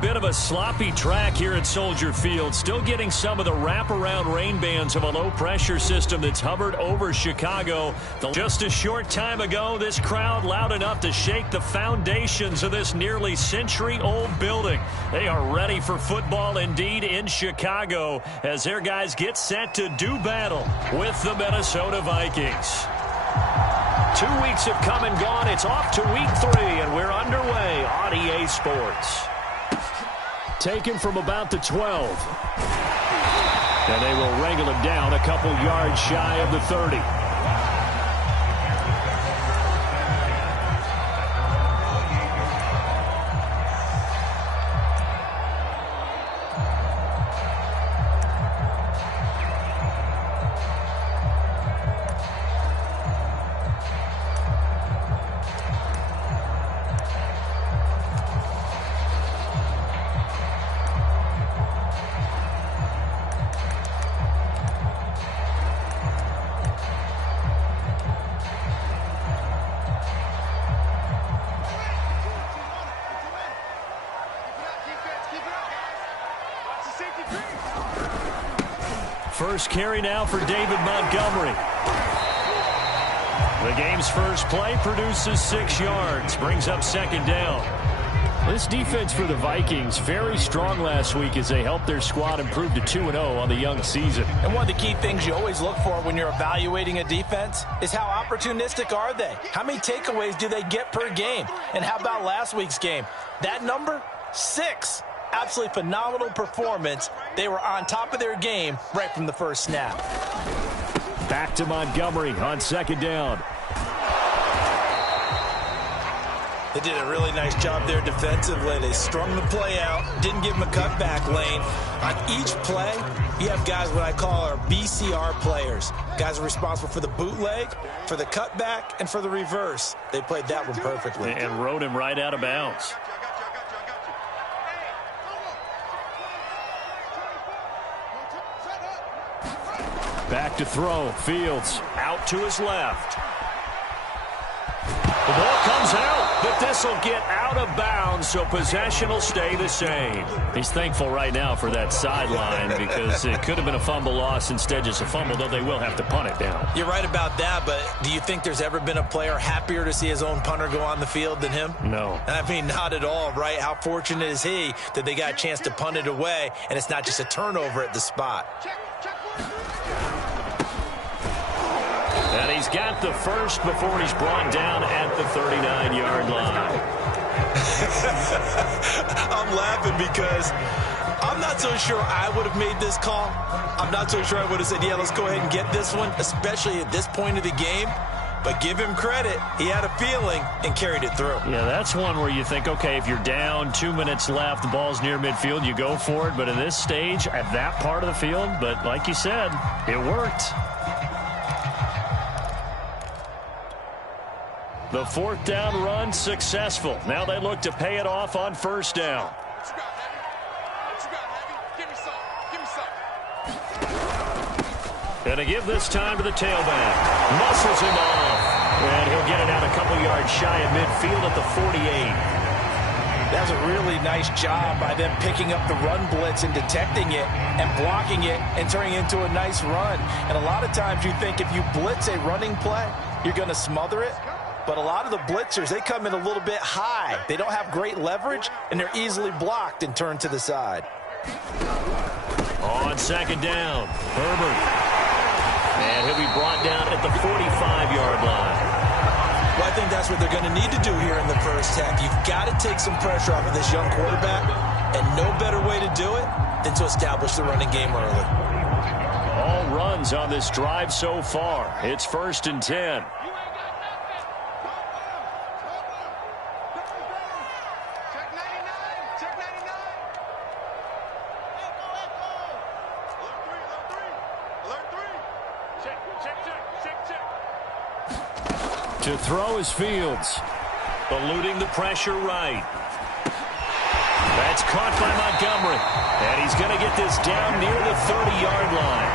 Bit of a sloppy track here at Soldier Field. Still getting some of the wraparound rain bands of a low-pressure system that's hovered over Chicago. Just a short time ago, this crowd loud enough to shake the foundations of this nearly century-old building. They are ready for football indeed in Chicago as their guys get set to do battle with the Minnesota Vikings. 2 weeks have come and gone. It's off to week 3, and we're underway on EA Sports. Taken from about the 12. And they will wrangle him down a couple yards shy of the 30. First carry now for David Montgomery. The game's first play produces 6 yards, brings up second down. This defense for the Vikings, very strong last week as they helped their squad improve to 2-0 on the young season. And one of the key things you always look for when you're evaluating a defense is how opportunistic are they? How many takeaways do they get per game? And how about last week's game? That number, 6. Absolutely phenomenal performance. They were on top of their game right from the first snap. Back to Montgomery on second down. They did a really nice job there defensively. They strung the play out, didn't give them a cutback lane. On each play, you have guys what I call our BCR players. Guys are responsible for the bootleg, for the cutback, and for the reverse. They played that one perfectly. And rode him right out of bounds. Back to throw. Fields out to his left. The ball comes out, but this will get out of bounds, so possession will stay the same. He's thankful right now for that sideline because it could have been a fumble loss, instead just a fumble, though they will have to punt it down. You're right about that, but do you think there's ever been a player happier to see his own punter go on the field than him? No. I mean, not at all, right? How fortunate is he that they got a chance to punt it away, and it's not just a turnover at the spot. And he's got the first before he's brought down at the 39-yard line. I'm laughing because I'm not so sure I would have made this call. I'm not so sure I would have said, yeah, let's go ahead and get this one, especially at this point of the game. But give him credit. He had a feeling and carried it through. Yeah, that's one where you think, okay, if you're down, 2 minutes left, the ball's near midfield, you go for it. But at this stage, at that part of the field, but like you said, it worked. The fourth down run successful. Now they look to pay it off on first down. Gonna give this time to the tailback. Muscles him off. And he'll get it out a couple yards shy of midfield at the 48. That was a really nice job by them picking up the run blitz and detecting it and blocking it and turning it into a nice run. And a lot of times you think if you blitz a running play, you're going to smother it. But a lot of the blitzers, they come in a little bit high. They don't have great leverage, and they're easily blocked and turned to the side. On second down, Herbert. And he'll be brought down at the 45-yard line. Well, I think that's what they're going to need to do here in the first half. You've got to take some pressure off of this young quarterback, and no better way to do it than to establish the running game early. All runs on this drive so far. It's 1st and 10. To throw is Fields. Eluding the pressure right. That's caught by Montgomery. And he's going to get this down near the 30-yard line.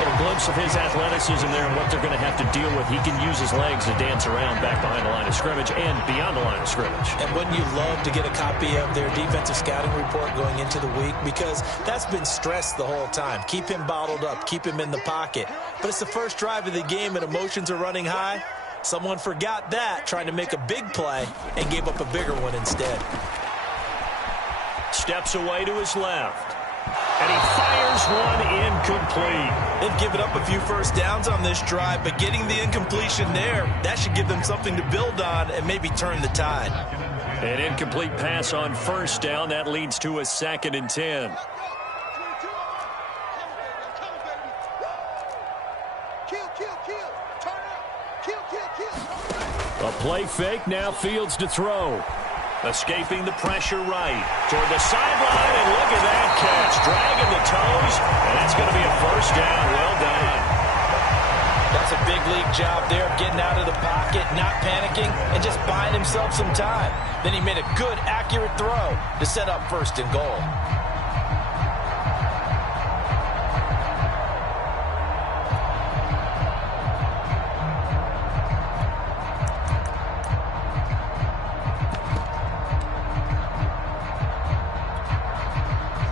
Get a glimpse of his athleticism there and what they're going to have to deal with. He can use his legs to dance around back behind the line of scrimmage and beyond the line of scrimmage. And wouldn't you love to get a copy of their defensive scouting report going into the week? Because that's been stressed the whole time. Keep him bottled up. Keep him in the pocket. But it's the first drive of the game and emotions are running high. Someone forgot that, trying to make a big play, and gave up a bigger one instead. Steps away to his left. And he fires one incomplete. They've given up a few first downs on this drive, but getting the incompletion there, that should give them something to build on and maybe turn the tide. An incomplete pass on first down. That leads to a 2nd and 10. A play fake, now Fields to throw. Escaping the pressure right. Toward the sideline, and look at that catch. Dragging the toes, and that's going to be a first down. Well done. That's a big league job there, getting out of the pocket, not panicking, and just buying himself some time. Then he made a good, accurate throw to set up 1st and goal.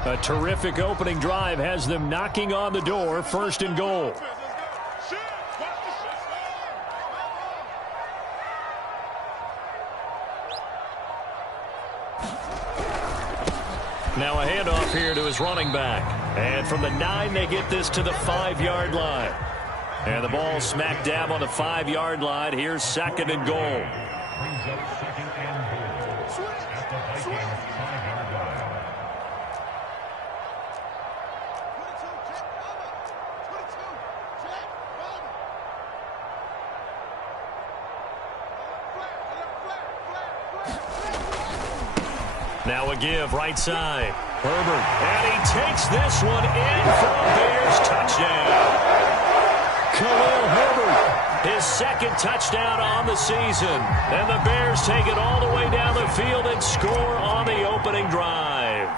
A terrific opening drive has them knocking on the door. 1st and goal. Now a handoff here to his running back. And from the 9, they get this to the 5-yard line. And the ball smack dab on the 5-yard line. Here's 2nd and goal. Now a give, right side. Herbert, and he takes this one in for a Bears touchdown. Khalil Herbert, his 2nd touchdown on the season. And the Bears take it all the way down the field and score on the opening drive.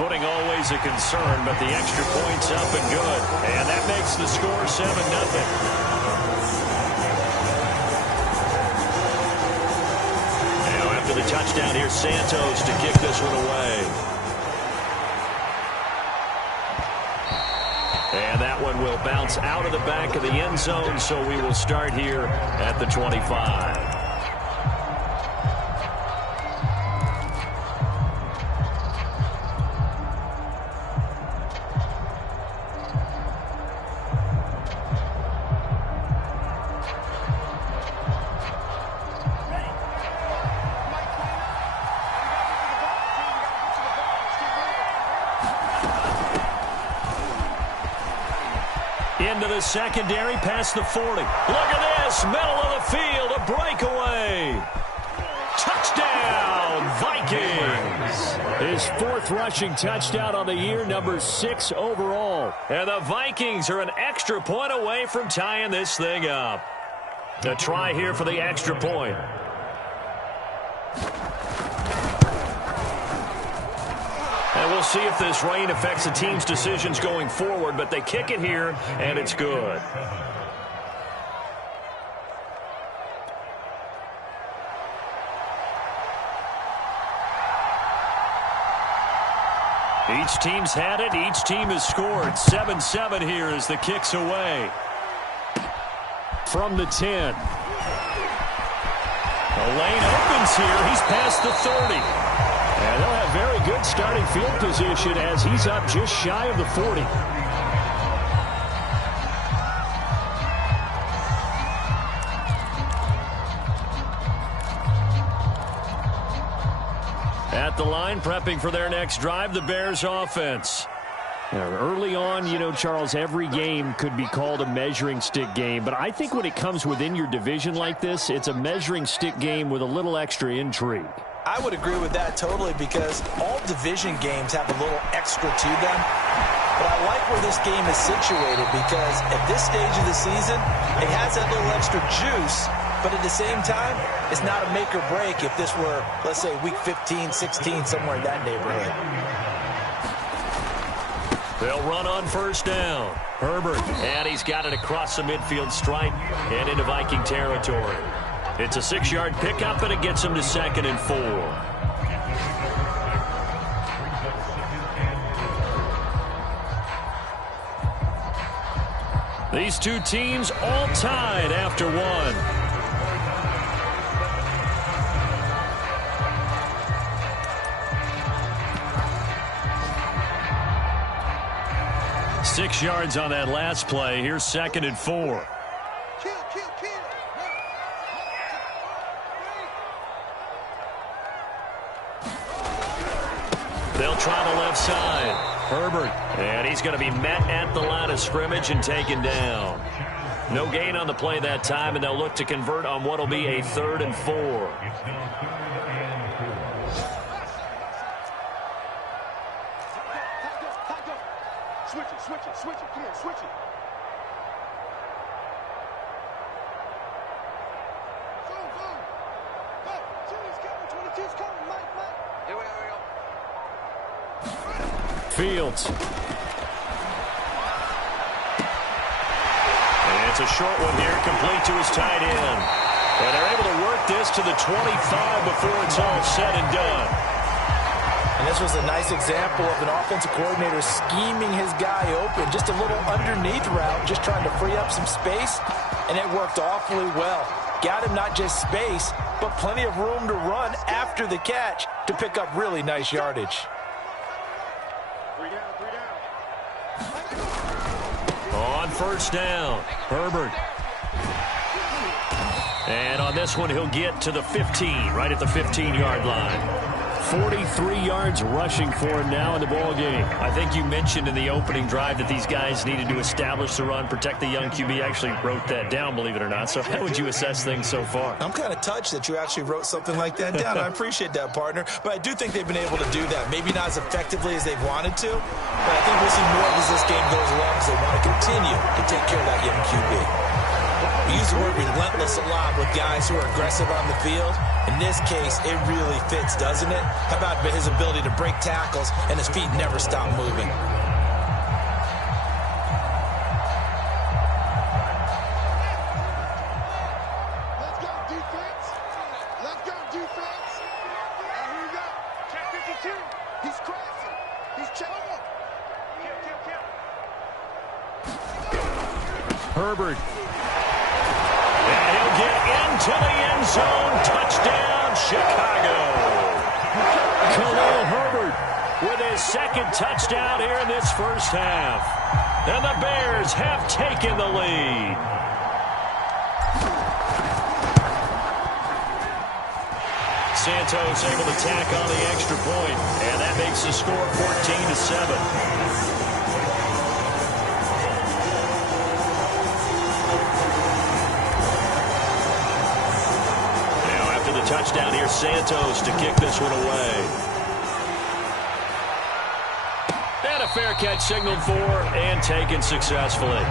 Footing always a concern, but the extra point's up and good. And that makes the score 7-0. The touchdown here, Santos to kick this one away. And that one will bounce out of the back of the end zone, so we will start here at the 25. Into the secondary, past the 40. Look at this, middle of the field, a breakaway. Touchdown, Vikings. His 4th rushing touchdown on the year, number 6 overall. And the Vikings are an extra point away from tying this thing up. A try here for the extra point. And we'll see if this rain affects the team's decisions going forward, but they kick it here, and it's good. Each team's had it. Each team has scored. 7-7 here as the kick's away. From the 10. The lane opens here. He's past the 30. And they'll have very good starting field position as he's up just shy of the 40. At the line, prepping for their next drive, the Bears offense. Early on, you know, Charles, every game could be called a measuring stick game. But I think when it comes within your division like this, it's a measuring stick game with a little extra intrigue. I would agree with that totally because all division games have a little extra to them. But I like where this game is situated because at this stage of the season, it has that little extra juice. But at the same time, it's not a make or break if this were, let's say, week 15, 16, somewhere in that neighborhood. They'll run on first down. Herbert, and he's got it across the midfield stripe and into Viking territory. It's a 6-yard pickup, and it gets him to 2nd and 4. These two teams all tied after one. Six yards on that last play. Here's 2nd and 4. They'll try the left side. Herbert, and he's going to be met at the line of scrimmage and taken down. No gain on the play that time, and they'll look to convert on what will be a 3rd and 4. Switch it, come on, switch it. Boom. Go, 22's coming, Mike. Here we go. Fields. And it's a short one here, complete to his tight end. And they're able to work this to the 25 before it's all said and done. And this was a nice example of an offensive coordinator scheming his guy open. Just a little underneath route, just trying to free up some space, and it worked awfully well. Got him not just space, but plenty of room to run after the catch to pick up really nice yardage. 3 down. On first down, Herbert. And on this one, he'll get to the 15, right at the 15-yard line. 43 yards rushing for him now in the ballgame. I think you mentioned in the opening drive that these guys needed to establish the run, protect the young QB. Actually wrote that down, believe it or not. So how would you assess things so far? I'm kind of touched that you actually wrote something like that down. I appreciate that, partner. But I do think they've been able to do that. Maybe not as effectively as they've wanted to, but I think we'll see more as this game goes along because they want to continue to take care of that young QB. We use the word relentless a lot with guys who are aggressive on the field. In this case, it really fits, doesn't it? How about his ability to break tackles and his feet never stop moving? Let's go, defense. And here we go. Check 52. He's crashing. He's checking. Kill. Herbert. And he'll get into the end zone. Touchdown, Chicago. Khalil Herbert with his 2nd touchdown here in this first half. And the Bears have taken the lead. Santos able to tack on the extra point, and that makes the score 14-7. Touchdown here, Santos to kick this one away. And a fair catch signaled for and taken successfully.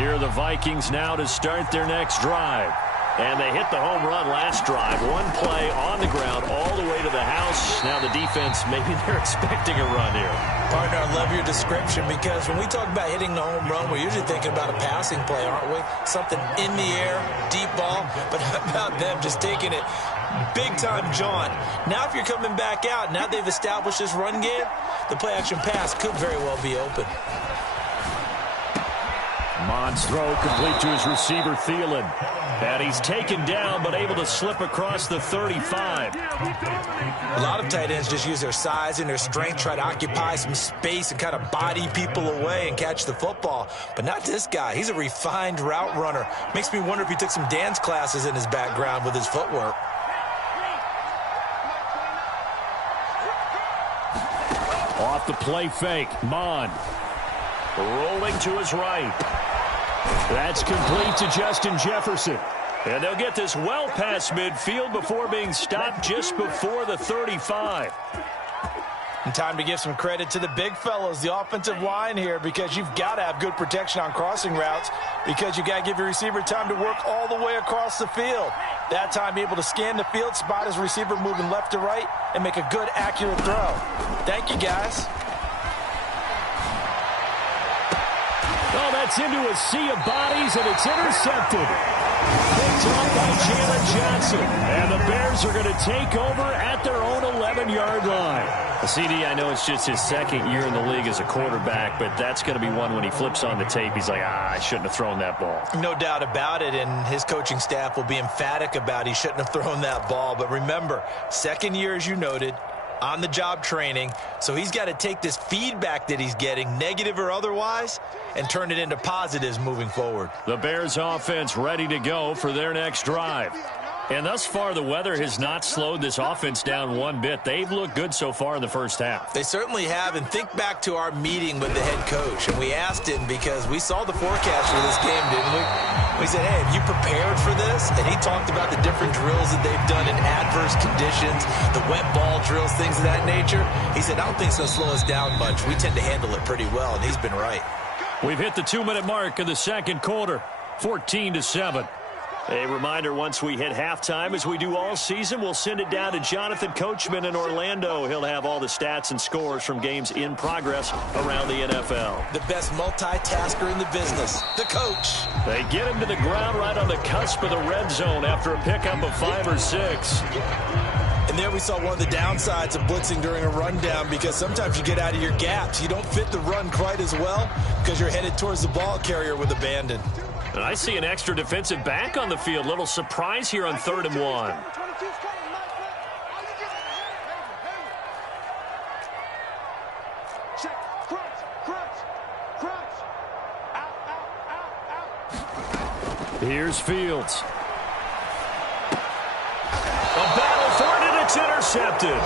Here are the Vikings now to start their next drive. And they hit the home run last drive. One play on the ground all the way to the house. Now the defense, maybe they're expecting a run here. Partner, I love your description because when we talk about hitting the home run, we're usually thinking about a passing play, aren't we? Something in the air, deep ball. But how about them just taking it big-time jaunt? Now if you're coming back out, now they've established this run game, the play-action pass could very well be open. Mond's throw complete to his receiver, Thielen. And he's taken down, but able to slip across the 35. A lot of tight ends just use their size and their strength, try to occupy some space and kind of body people away and catch the football. But not this guy. He's a refined route runner. Makes me wonder if he took some dance classes in his background with his footwork. Off the play fake, Mond. Rolling to his right. That's complete to Justin Jefferson. And they'll get this well past midfield before being stopped just before the 35. And time to give some credit to the big fellas, the offensive line here, because you've got to have good protection on crossing routes because you've got to give your receiver time to work all the way across the field. That time, able to scan the field, spot his receiver moving left to right, and make a good, accurate throw. Thank you, guys. Oh, that's into a sea of bodies, and it's intercepted. Picked off by Jalen Johnson. And the Bears are going to take over at their own 11-yard line. CD, I know it's just his second year in the league as a quarterback, but that's going to be one when he flips on the tape. He's like, I shouldn't have thrown that ball. No doubt about it, and his coaching staff will be emphatic about he shouldn't have thrown that ball. But remember, second year, as you noted, on-the-job training, so he's got to take this feedback that he's getting, negative or otherwise, and turn it into positives moving forward. The Bears offense ready to go for their next drive. And thus far, the weather has not slowed this offense down one bit. They've looked good so far in the first half. They certainly have, and think back to our meeting with the head coach, and we asked him because we saw the forecast for this game, didn't we? We said, hey, have you prepared for this? And he talked about the different drills that they've done in adverse conditions, the wet ball drills, things of that nature. He said, I don't think it's going to slow us down much. We tend to handle it pretty well, and he's been right. We've hit the 2-minute mark of the second quarter, 14-7. A reminder, once we hit halftime, as we do all season, we'll send it down to Jonathan Coachman in Orlando. He'll have all the stats and scores from games in progress around the NFL. The best multitasker in the business, the coach. They get him to the ground right on the cusp of the red zone after a pickup of 5 or 6. And there we saw one of the downsides of blitzing during a rundown, because sometimes you get out of your gaps. You don't fit the run quite as well because you're headed towards the ball carrier with abandon. And I see an extra defensive back on the field. Little surprise here on 3rd and 1. Here's Fields. A battle for it, and it's intercepted.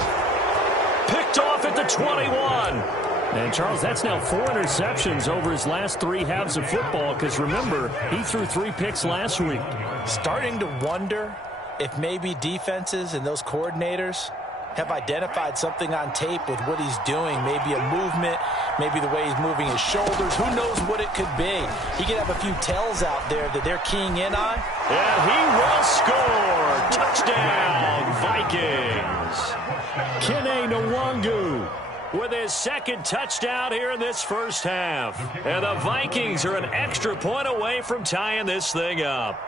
Picked off at the 21. And, Charles, that's now 4 interceptions over his last 3 halves of football, because, remember, he threw 3 picks last week. Starting to wonder if maybe defenses and those coordinators have identified something on tape with what he's doing. Maybe a movement, maybe the way he's moving his shoulders. Who knows what it could be? He could have a few tells out there that they're keying in on. And he will score. Touchdown, Vikings. Kene Nwangu with his second touchdown here in this first half. And the Vikings are an extra point away from tying this thing up.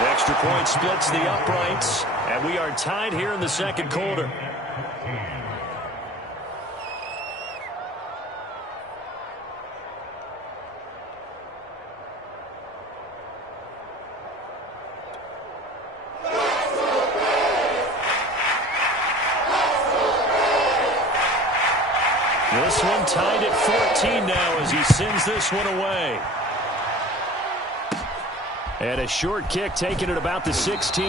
Extra point splits the uprights, and we are tied here in the second quarter. This one tied at 14 now as he sends this one away. And a short kick taken at about the 16.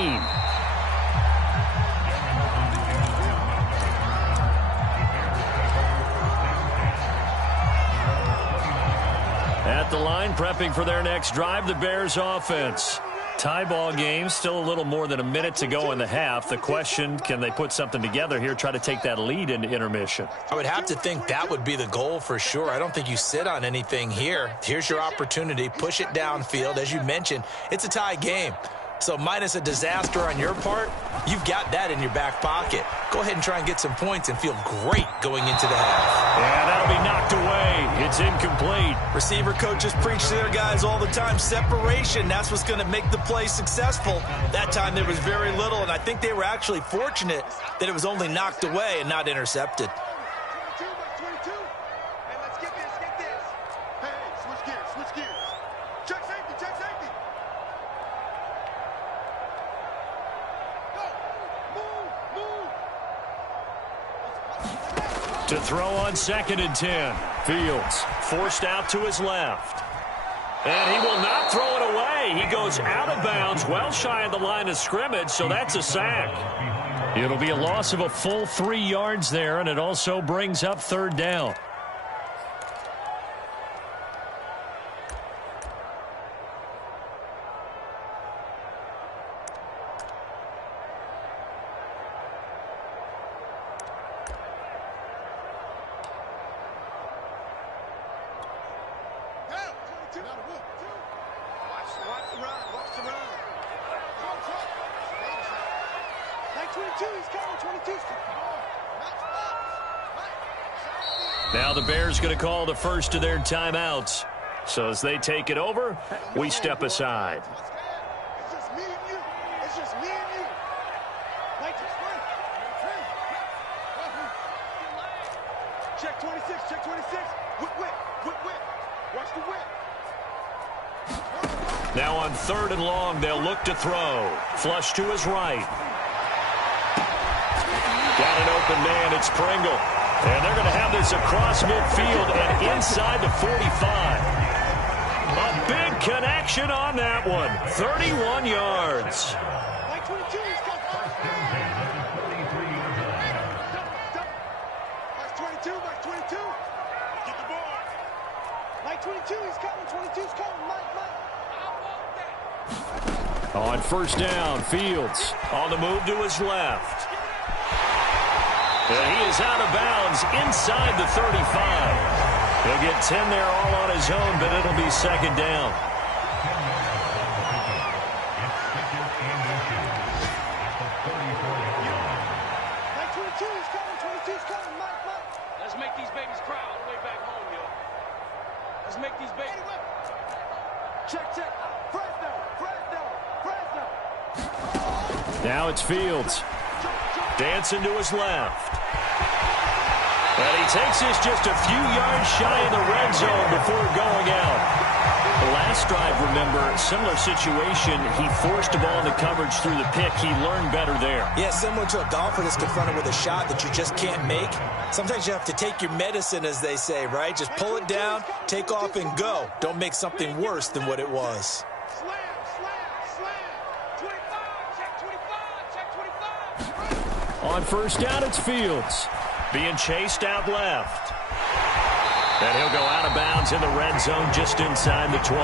At the line, prepping for their next drive, the Bears offense. Tie ball game, still a little more than a minute to go in the half. The question, can they put something together here, try to take that lead into intermission? I would have to think that would be the goal for sure. I don't think you sit on anything here. Here's your opportunity. Push it downfield. As you mentioned, it's a tie game. So minus a disaster on your part, you've got that in your back pocket. Go ahead and try and get some points and feel great going into the half. Yeah, that'll be knocked away. It's incomplete. Receiver coaches preach to their guys all the time. Separation, that's what's going to make the play successful. That time there was very little, and I think they were actually fortunate that it was only knocked away and not intercepted. 22. Hey, let's get this. Hey, switch gears. Check safety. To throw on 2nd and 10. Fields forced out to his left. And he will not throw it away. He goes out of bounds, well shy of the line of scrimmage, so that's a sack. It'll be a loss of a full 3 yards there, and it also brings up 3rd down. Watch the run. Watch the run. 22, he's coming. 22's coming. Now the Bears going to call the first of their timeouts. So as they take it over, we step aside. It's just me and you. It's just me and you. Check 26. Check 26. Whip. Watch the whip. Now on 3rd and long, they'll look to throw. Flush to his right. Got an open man. It's Pringle. And they're going to have this across midfield and inside the 45. A big connection on that one. 31 yards. Like 22, he's got Like 22, like 22. Get the ball. Like 22, he's coming. 22's coming. Mike. On 1st down, Fields on the move to his left. And he is out of bounds inside the 35. He'll get 10 there all on his own, but it'll be 2nd down. Like 22, he's coming. 22's coming. Mike. Let's make these babies cry all the way back home, yo. Let's make these babies. Check. Fresno. Now it's Fields. Dancing to his left. And he takes this just a few yards shy of the red zone before going out. The last drive, remember, similar situation. He forced the ball into coverage through the pick. He learned better there. Yeah, similar to a golfer that's confronted with a shot that you just can't make. Sometimes you have to take your medicine, as they say, right? Just pull it down, take off, and go. Don't make something worse than what it was. Slam. 25. Check 25. On 1st down, it's Fields. Being chased out left. And he'll go out of bounds in the red zone just inside the 20.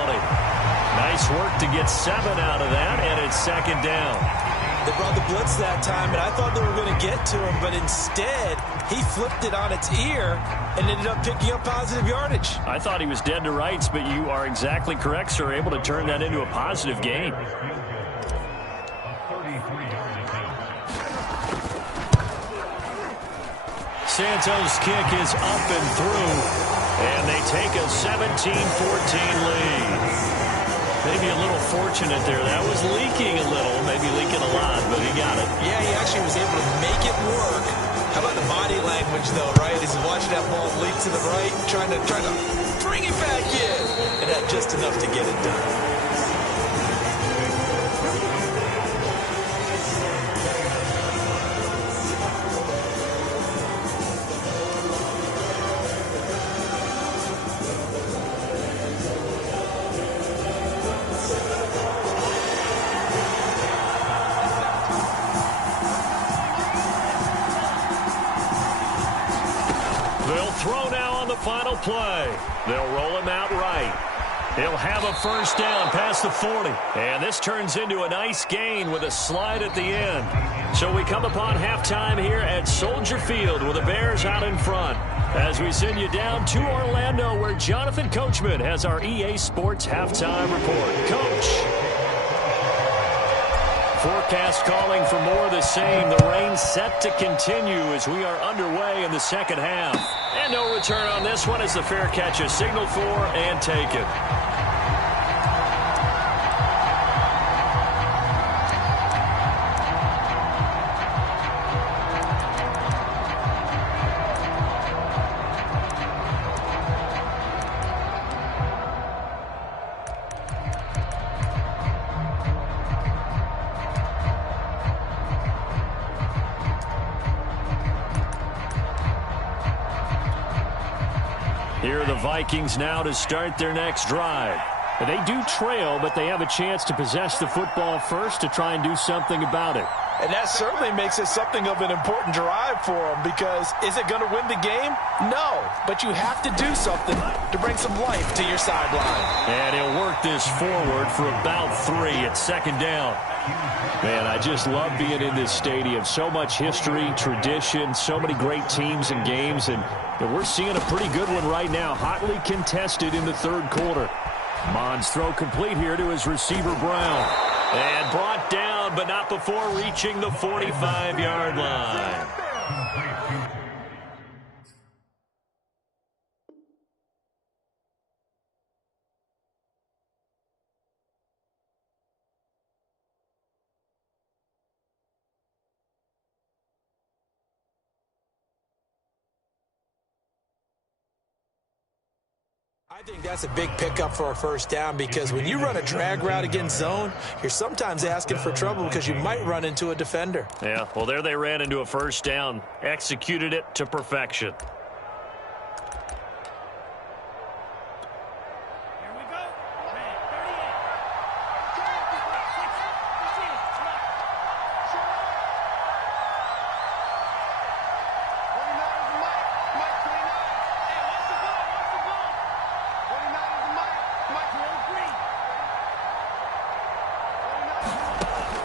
Nice work to get 7 out of that, and it's 2nd down. They brought the blitz that time, and I thought they were going to get to him, but instead, he flipped it on its ear and ended up picking up positive yardage. I thought he was dead to rights, but you are exactly correct, sir. Able to turn that into a positive gain. Santos' kick is up and through, and they take a 17-14 lead. Maybe a little fortunate there. That was leaking a little, maybe leaking a lot, but he got it. Yeah, he actually was able to make it work. How about the body language, though, right? As he's watching that ball leak to the right, trying to bring it back in, and had just enough to get it done. Final play. They'll roll him out right. He'll have a 1st down past the 40. And this turns into a nice gain with a slide at the end. So we come upon halftime here at Soldier Field with the Bears out in front. As we send you down to Orlando, where Jonathan Coachman has our EA Sports halftime report. Coach. Forecast calling for more of the same. The rain set to continue as we are underway in the 2nd half. And no return on this one as the fair catch is signaled for and taken. Here are the Vikings now to start their next drive. They do trail, but they have a chance to possess the football first to try and do something about it. And that certainly makes it something of an important drive for them, because is it going to win the game? No, but you have to do something to bring some life to your sideline. And he'll work this forward for about 3 at 2nd down. Man, I just love being in this stadium. So much history, tradition, so many great teams and games, and we're seeing a pretty good one right now, hotly contested in the 3rd quarter. Mond's throw complete here to his receiver, Brown. And brought down, but not before reaching the 45-yard line. I think that's a big pickup for a first down because when you run a drag route against zone, you're sometimes asking for trouble because you might run into a defender. Yeah, well, there they ran into a first down, executed it to perfection.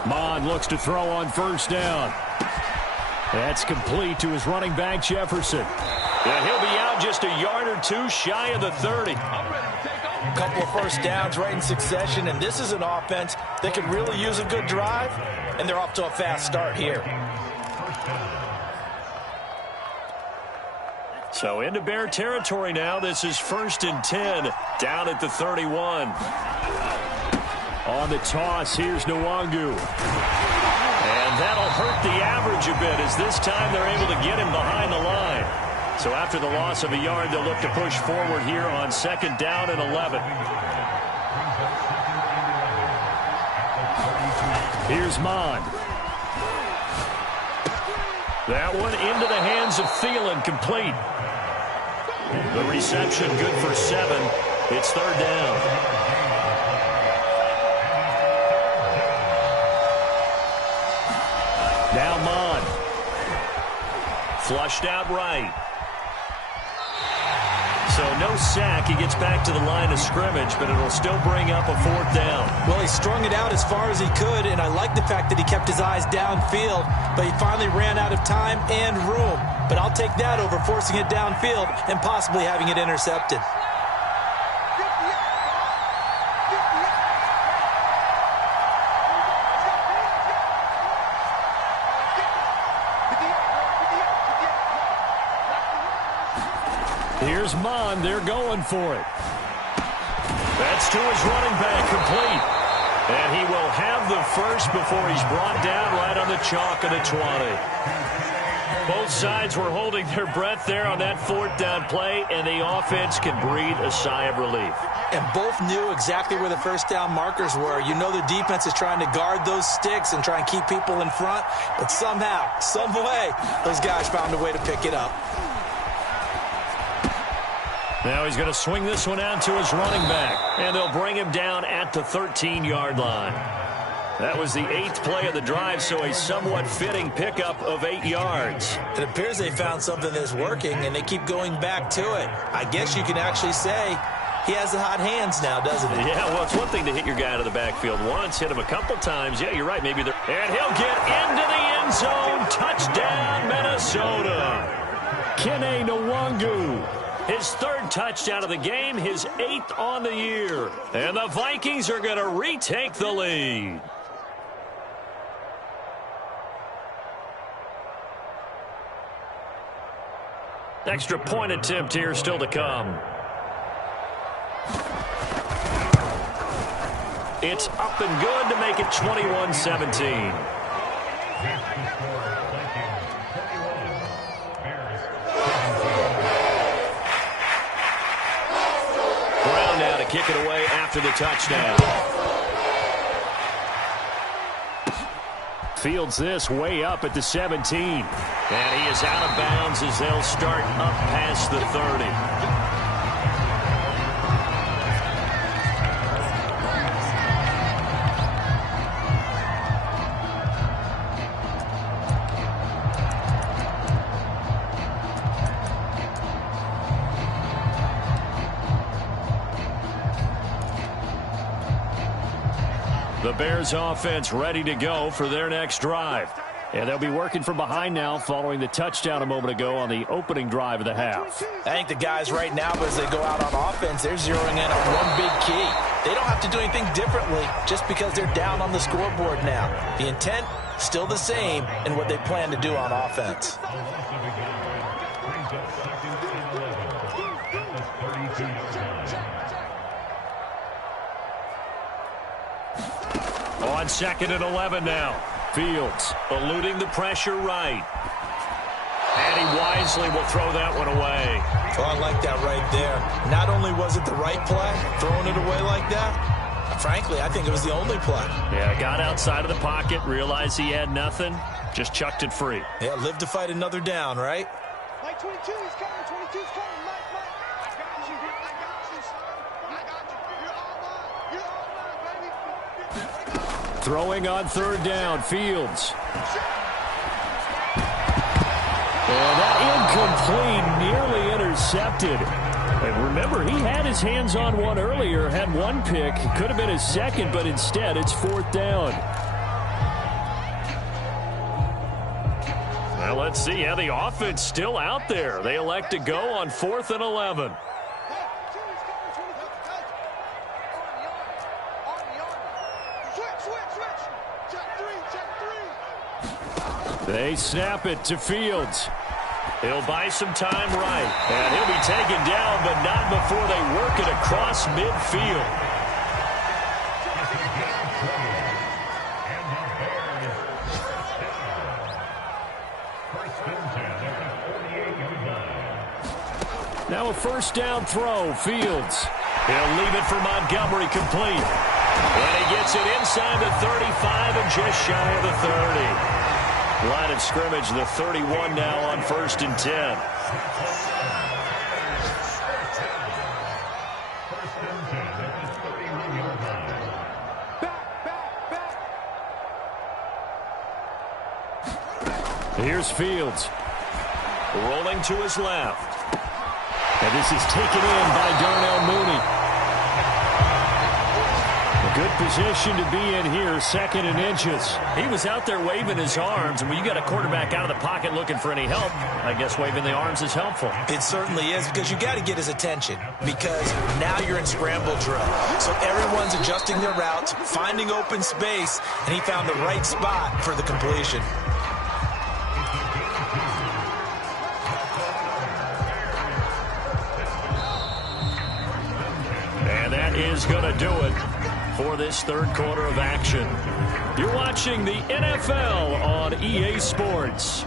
Mond looks to throw on first down. That's complete to his running back, Jefferson. Yeah, he'll be out just a yard or two shy of the 30. A couple of first downs right in succession, and this is an offense that could really use a good drive, and they're off to a fast start here. So into Bear territory now. This is 1st and 10 down at the 31. On the toss, here's Nwangu. And that'll hurt the average a bit as this time they're able to get him behind the line. So after the loss of a yard, they'll look to push forward here on 2nd down and 11. Here's Mond. That one into the hands of Thielen, complete. The reception good for 7. It's 3rd down. Now Mond. Flushed out right. So no sack. He gets back to the line of scrimmage, but it'll still bring up a 4th down. Well, he strung it out as far as he could, and I like the fact that he kept his eyes downfield, but he finally ran out of time and room. But I'll take that over forcing it downfield and possibly having it intercepted. Here's Mond. They're going for it. That's to his running back, complete. And he will have the first before he's brought down right on the chalk of the 20. Both sides were holding their breath there on that 4th down play, and the offense can breathe a sigh of relief. And both knew exactly where the first down markers were. You know the defense is trying to guard those sticks and try and keep people in front, but somehow, some way, those guys found a way to pick it up. Now he's going to swing this one out to his running back, and they'll bring him down at the 13-yard line. That was the 8th play of the drive, so a somewhat fitting pickup of 8 yards. It appears they found something that's working, and they keep going back to it. I guess you can actually say he has the hot hands now, doesn't he? Yeah, well, it's one thing to hit your guy out of the backfield once, hit him a couple times. Yeah, you're right. Maybe they're... And he'll get into the end zone. Touchdown, Minnesota. Kene Nwangu. His 3rd touchdown of the game, his 8th on the year. And the Vikings are going to retake the lead. Extra point attempt here still to come. It's up and good to make it 21-17. Kick it away after the touchdown. Fields this way up at the 17. And he is out of bounds as they'll start up past the 30. The Bears offense ready to go for their next drive. And they'll be working from behind now following the touchdown a moment ago on the opening drive of the half. I think the guys right now, as they go out on offense, they're zeroing in on one big key. They don't have to do anything differently just because they're down on the scoreboard now. The intent, still the same in what they plan to do on offense. On 2nd and 11 now. Fields eluding the pressure right. And he wisely will throw that one away. Oh, I like that right there. Not only was it the right play, throwing it away like that, frankly, I think it was the only play. Yeah, got outside of the pocket, realized he had nothing, just chucked it free. Yeah, live to fight another down, right? Mike 22, he's coming. 22's coming. Mike. I got you. I got you, son. I got you. You're all mine, baby. Throwing on 3rd down, Fields. And that incomplete, nearly intercepted. And remember, he had his hands on one earlier, had one pick. Could have been his second, but instead it's 4th down. Well, let's see how the offense still out there. They elect to go on 4th and 11. They snap it to Fields. He'll buy some time right. And he'll be taken down, but not before they work it across midfield. Now a 1st down throw, Fields. He'll leave it for Montgomery complete. And he gets it inside the 35 and just shy of the 30. Line of scrimmage, the 31 now on 1st and 10. Here's Fields. Rolling to his left. And this is taken in by Darnell Mooney. A good position to be in here, 2nd and inches. He was out there waving his arms, and when you got a quarterback out of the pocket looking for any help, I guess waving the arms is helpful. It certainly is, because you got to get his attention, because now you're in scramble drill. So everyone's adjusting their routes, finding open space, and he found the right spot for the completion. And that is going to do it for this 3rd quarter of action. You're watching the NFL on EA Sports.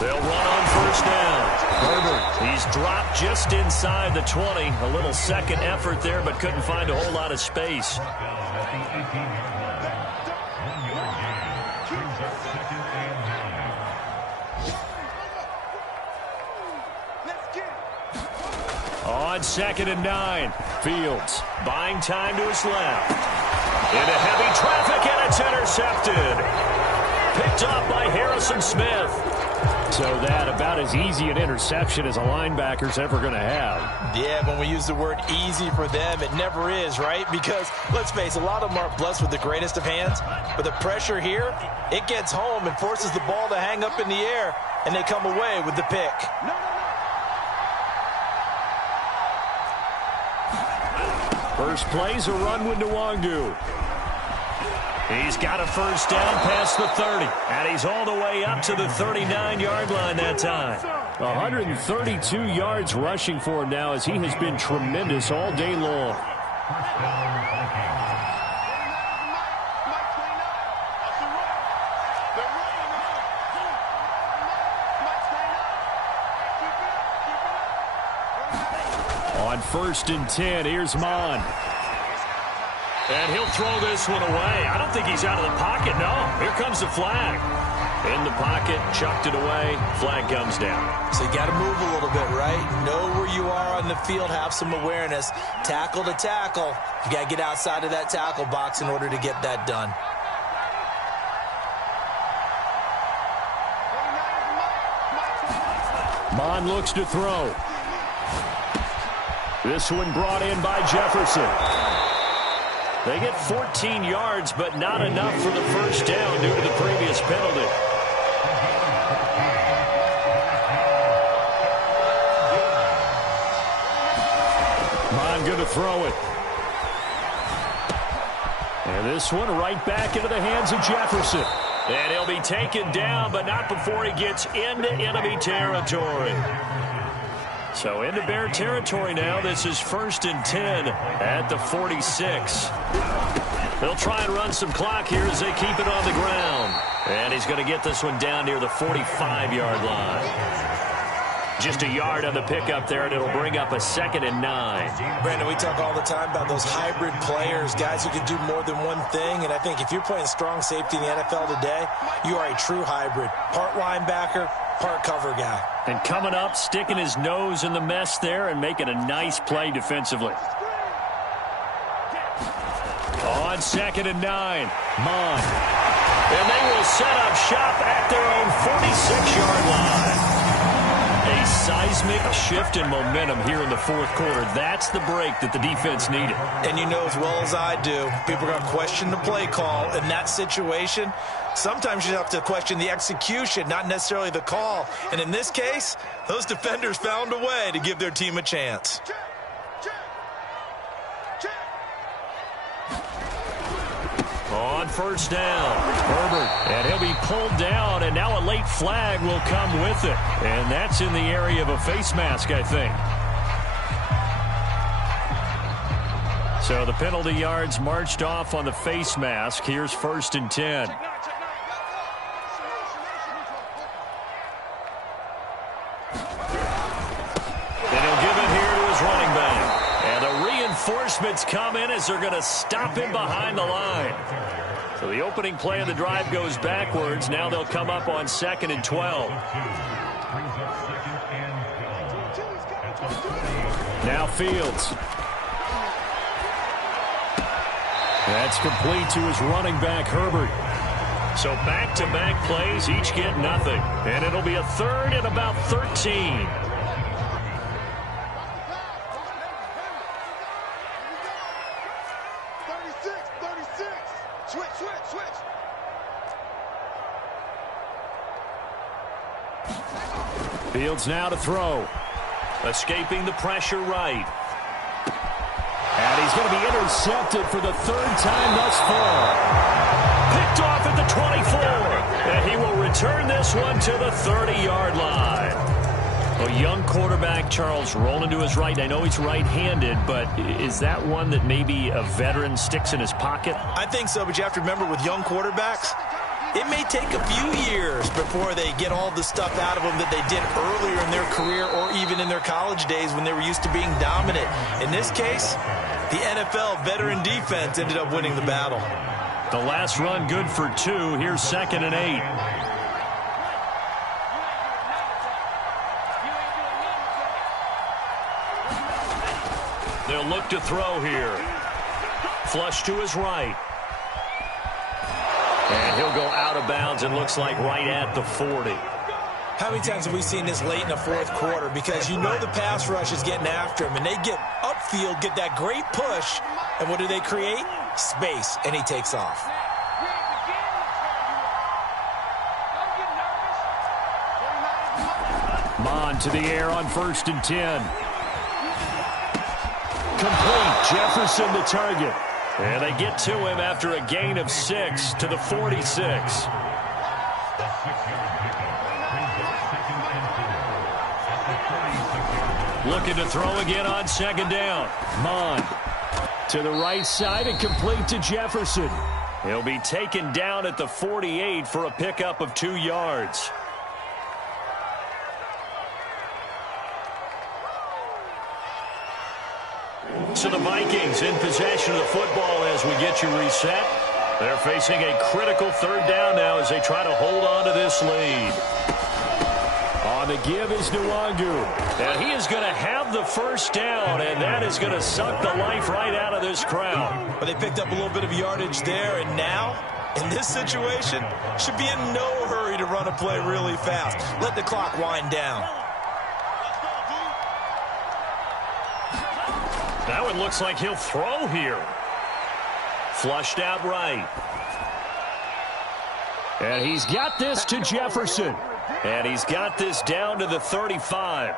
They'll run on 1st down. Herbert, he's dropped just inside the 20. A little second effort there, but couldn't find a whole lot of space. On 2nd and 9, Fields buying time to his left. Into heavy traffic, and it's intercepted. Picked off by Harrison Smith. So that about as easy an interception as a linebacker's ever going to have. Yeah, when we use the word easy for them, it never is, right? Because, let's face it, a lot of them aren't blessed with the greatest of hands. But the pressure here, it gets home and forces the ball to hang up in the air, and they come away with the pick. First play's a run with Nwangu. He's got a 1st down past the 30, and he's all the way up to the 39-yard line that time. 132 yards rushing for him now, as he has been tremendous all day long. On 1st and 10, here's Mon. And he'll throw this one away. I don't think he's out of the pocket, no. Here comes the flag. In the pocket, chucked it away, flag comes down. So you got to move a little bit, right? Know where you are on the field, have some awareness. Tackle to tackle. You got to get outside of that tackle box in order to get that done. Mon looks to throw. This one brought in by Jefferson. They get 14 yards, but not enough for the first down due to the previous penalty. Mon going to throw it. And this one right back into the hands of Jefferson. And he'll be taken down, but not before he gets into enemy territory. So into Bear territory now. This is 1st and 10 at the 46. They'll try and run some clock here as they keep it on the ground. And he's going to get this one down near the 45-yard line. Just a yard on the pickup there, and it'll bring up a 2nd and 9. Brandon, we talk all the time about those hybrid players, guys who can do more than one thing. And I think if you're playing strong safety in the NFL today, you are a true hybrid. Part linebacker, part cover guy. And coming up, sticking his nose in the mess there and making a nice play defensively. On 2nd and 9, Mon. And they will set up shop at their own 46-yard line. A seismic shift in momentum here in the 4th quarter. That's the break that the defense needed. And you know as well as I do, people are going to question the play call in that situation. Sometimes you have to question the execution, not necessarily the call. And in this case, those defenders found a way to give their team a chance. On 1st down, Herbert, and he'll be pulled down, and now a late flag will come with it. And that's in the area of a face mask, I think. So the penalty yards marched off on the face mask. Here's 1st and 10. And he'll give it here to his running back. And the reinforcements come in as they're going to stop him behind the line. So the opening play of the drive goes backwards. Now they'll come up on 2nd and 12. Now Fields. That's complete to his running back, Herbert. So back-to-back plays, each get nothing. And it'll be a 3rd and about 13. Fields now to throw. Escaping the pressure right. And he's going to be intercepted for the 3rd time thus far. Picked off at the 24. And he will return this one to the 30-yard line. A young quarterback, Charles, rolling to his right. I know he's right-handed, but is that one that maybe a veteran sticks in his pocket? I think so, but you have to remember with young quarterbacks, it may take a few years before they get all the stuff out of them that they did earlier in their career or even in their college days when they were used to being dominant. In this case, the NFL veteran defense ended up winning the battle. The last run good for 2. Here's 2nd and 8. They'll look to throw here. Flush to his right. And he'll go out of bounds, and looks like right at the 40. How many times have we seen this late in the 4th quarter? Because you know the pass rush is getting after him, and they get upfield, get that great push, and what do they create? Space, and he takes off. Mon to the air on 1st and 10. Complete. Jefferson the target. And they get to him after a gain of 6 to the 46. Looking to throw again on 2nd down. Mon to the right side and complete to Jefferson. He'll be taken down at the 48 for a pickup of 2 yards. So the Vikings in possession of the football as we get you reset. They're facing a critical 3rd down now as they try to hold on to this lead. On the give is Nwangu. And he is going to have the 1st down, and that is going to suck the life right out of this crowd. But they picked up a little bit of yardage there, and now, in this situation, should be in no hurry to run a play really fast. Let the clock wind down. Now it looks like he'll throw here. Flushed out right. And he's got this to Jefferson. And he's got this down to the 35.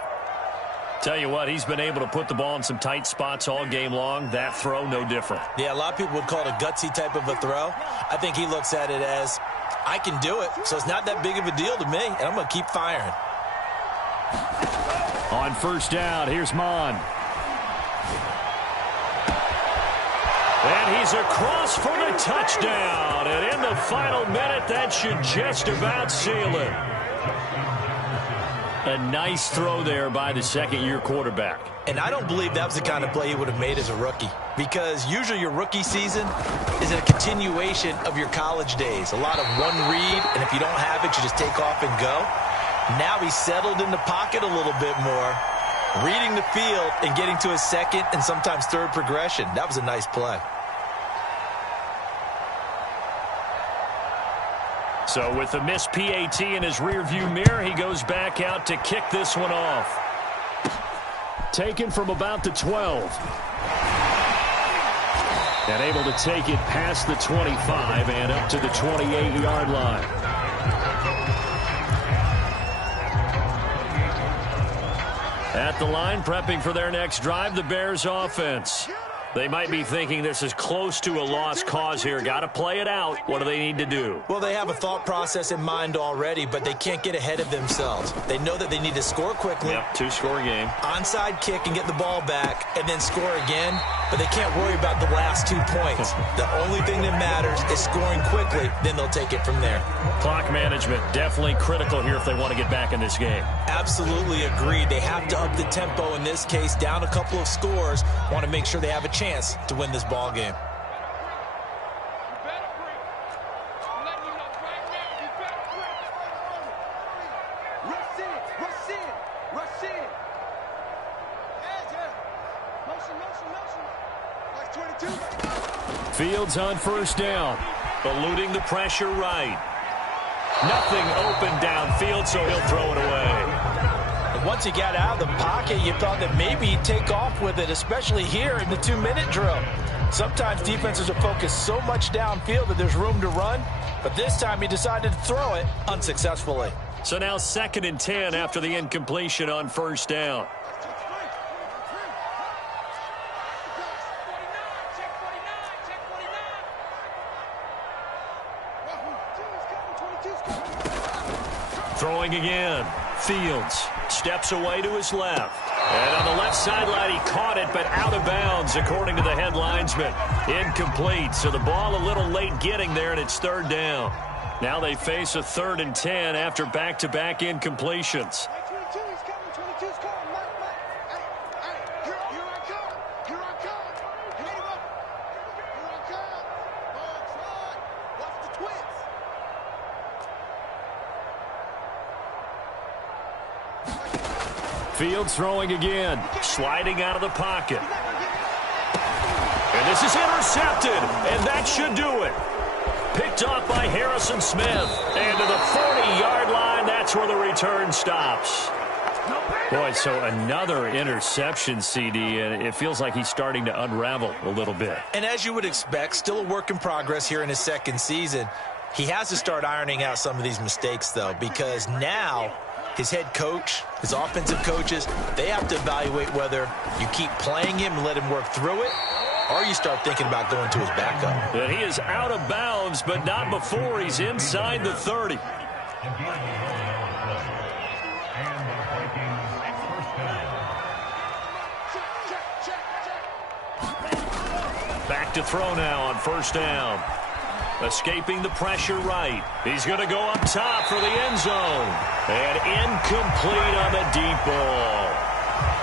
Tell you what, he's been able to put the ball in some tight spots all game long. That throw, no different. Yeah, a lot of people would call it a gutsy type of a throw. I think he looks at it as, I can do it, so it's not that big of a deal to me, and I'm going to keep firing. On first down, here's Mon. And he's across for the touchdown. And in the final minute, that should just about seal it. A nice throw there by the second-year quarterback. And I don't believe that was the kind of play he would have made as a rookie, because usually your rookie season is a continuation of your college days. A lot of one read, and if you don't have it, you just take off and go. Now he's settled in the pocket a little bit more, reading the field and getting to his second and sometimes third progression. That was a nice play. So with the missed PAT in his rearview mirror, he goes back out to kick this one off. Taken from about the 12. And able to take it past the 25 and up to the 28-yard line. At the line, prepping for their next drive, the Bears offense. They might be thinking this is close to a lost cause here. Got to play it out. What do they need to do? Well, they have a thought process in mind already, but they can't get ahead of themselves. They know that they need to score quickly. Yep, two-score game. Onside kick and get the ball back and then score again, but they can't worry about the last 2 points. The only thing that matters is scoring quickly, then they'll take it from there. Clock management, definitely critical here if they want to get back in this game. Absolutely agreed. They have to up the tempo in this case, down a couple of scores. Want to make sure they have a chance to win this ball game. Fields on first down, eluding the pressure right. Nothing open downfield, so he'll throw it away. Once he got out of the pocket, you thought that maybe he'd take off with it, especially here in the 2-minute drill. Sometimes defenses will focus so much downfield that there's room to run, but this time he decided to throw it unsuccessfully. So now 2nd and 10 after the incompletion on first down. Throwing again. Fields steps away to his left. And on the left sideline, he caught it, but out of bounds, according to the head linesman. Incomplete, so the ball a little late getting there, and it's 3rd down. Now they face a 3rd and 10 after back-to-back incompletions. Fields throwing again, sliding out of the pocket. And this is intercepted, and that should do it. Picked off by Harrison Smith. And to the 40-yard line, that's where the return stops. Boy, so another interception, CD, and it feels like he's starting to unravel a little bit. And as you would expect, still a work in progress here in his 2nd season. He has to start ironing out some of these mistakes, though, because now his head coach, his offensive coaches, they have to evaluate whether you keep playing him and let him work through it, or you start thinking about going to his backup. And he is out of bounds, but not before he's inside the 30. Back to throw now on first down. Escaping the pressure right. He's going to go up top for the end zone. And incomplete on the deep ball.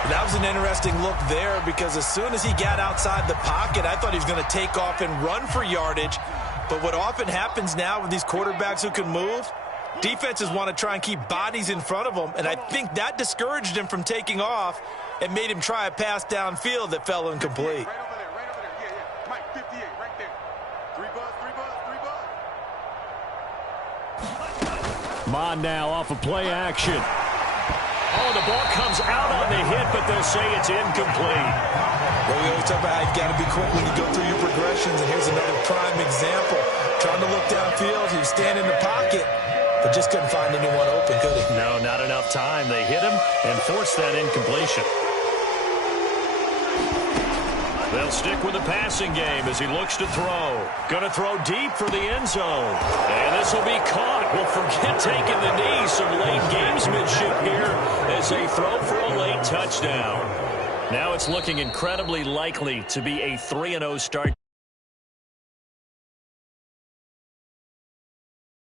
That was an interesting look there, because as soon as he got outside the pocket, I thought he was going to take off and run for yardage. But what often happens now with these quarterbacks who can move, defenses want to try and keep bodies in front of them, and I think that discouraged him from taking off and made him try a pass downfield that fell incomplete. Mon now off of play action. Oh, the ball comes out on the hit, but they'll say it's incomplete. Well, we always talk about how you got to be quick when you go through your progressions, and here's another prime example. Trying to look downfield, he was standing in the pocket, but just couldn't find anyone open, could he? No, not enough time. They hit him and forced that incompletion. They'll stick with the passing game as he looks to throw. Going to throw deep for the end zone. And this will be caught. Well, forget taking the knee. Some late gamesmanship here as they throw for a late touchdown. Now it's looking incredibly likely to be a 3-0 start.